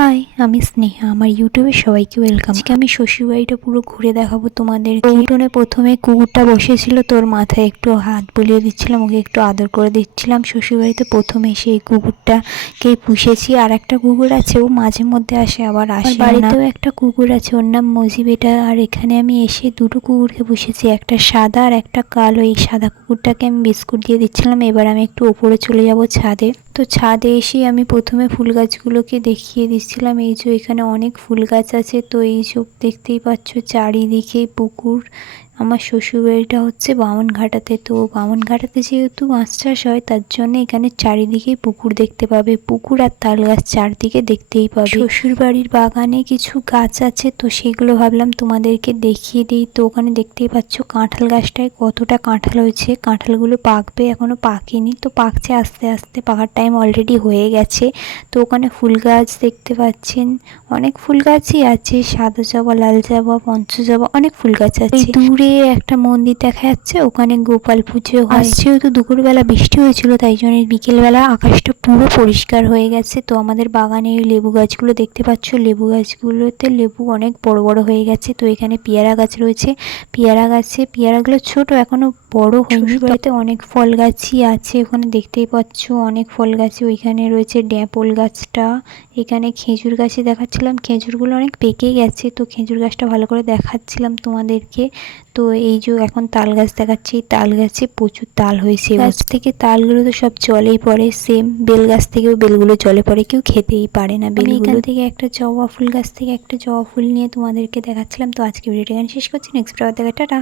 High, আমি স্নেহা। আমার ইউটিউবে সবাইকে ওয়েলকাম। আজকে আমি শ্বশুরবাড়িটা পুরো ঘুরে দেখাবো তোমাদেরকে। উঠোনে প্রথমে কুকুরটা বসেছিল, তোর মাথায় একটু হাত বুলিয়ে দিচ্ছিলাম, ওকে একটু আদর করে দিচ্ছিলাম। শ্বশুরবাড়িতে প্রথমে সেই কুকুরটাকে পুষেছি। আর একটা কুকুর আছে, ও মাঝে মধ্যে আসে আবার আসে না। বাড়িতেও একটা কুকুর আছে, ওর নাম মজিবেটা। আর এখানে আমি এসে দুটো কুকুরকে পুষেছি, একটা সাদা আর একটা কালো। এই সাদা কুকুরটাকে আমি বিস্কুট দিয়ে দিচ্ছিলাম। এবার আমি একটু ওপরে চলে যাব ছাদে। তো ছাদে এসে আমি প্রথমে ফুল গাছগুলোকে দেখিয়ে দিচ্ছিলাম। এই যে এখানে অনেক ফুল গাছ আছে। তো এই যে দেখতেই পাচ্ছ চারিদিকে পুকুর। আমার শ্বশুরবাড়িটা হচ্ছে বামনঘাটাতে। তো বামনঘাটাতে যেহেতু মাছ চাষ হয়, তার জন্য এখানে চারিদিকেই পুকুর দেখতে পাবে। পুকুর আর তাল গাছ চারদিকে দেখতেই পাবে। শ্বশুরবাড়ির বাগানে কিছু গাছ আছে, তো সেগুলো ভাবলাম তোমাদেরকে দেখিয়ে দিই। তো ওখানে দেখতেই পাচ্ছ কাঁঠাল গাছটায় কতটা কাঁঠাল হয়েছে। কাঁঠালগুলো পাকবে, এখনো পাকেনি। তো পাকছে আস্তে আস্তে, পাকার টাইম অলরেডি হয়ে গেছে। তো ওখানে ফুল গাছ দেখতে পাচ্ছেন, অনেক ফুল গাছই আছে, সাদা জবা, লাল জবা, পঞ্চজবা, অনেক ফুল গাছ আছে। দূরে একটা মন্দির দেখা যাচ্ছে, ওখানে গোপাল পুজো হয়। যেহেতু দুপুরবেলা বৃষ্টি হয়েছিল, তাই জন্য বিকেলবেলা আকাশটা পুরো পরিষ্কার হয়ে গেছে। তো আমাদের বাগানে এই লেবু গাছগুলো দেখতে পাচ্ছ, লেবু গাছগুলোতে লেবু অনেক বড় বড় হয়ে গেছে। তো এখানে পেয়ারা গাছ রয়েছে, পেয়ারা গাছে পেয়ারাগুলো ছোট, এখনো বড় হয়নি। বাড়িতে অনেক ফল গাছই আছে, ওখানে দেখতেই পাচ্ছ অনেক ফল গাছে। ওইখানে রয়েছে ড্যাপল গাছটা। এখানে খেজুর গাছে দেখাচ্ছিলাম, খেজুরগুলো অনেক পেকে গেছে। তো খেজুর গাছটা ভালো করে দেখাচ্ছিলাম তোমাদেরকে। তো এই যে এখন তাল গাছ দেখাচ্ছি, এই তাল গাছে প্রচুর তাল হয়েছে। গাছ থেকে তালগুলো তো সব জলেই পড়ে, সেম বেল গাছ থেকেও বেলগুলো জলে পড়ে, কেউ খেতেই পারে না বেলগুলো। এখান থেকে একটা জবা ফুল গাছ থেকে একটা জবা ফুল নিয়ে তোমাদেরকে দেখাচ্ছিলাম। তো আজকে ভিডিওটা এখানে শেষ করছি, নেক্সট ভিডিও দেখা, টাটা।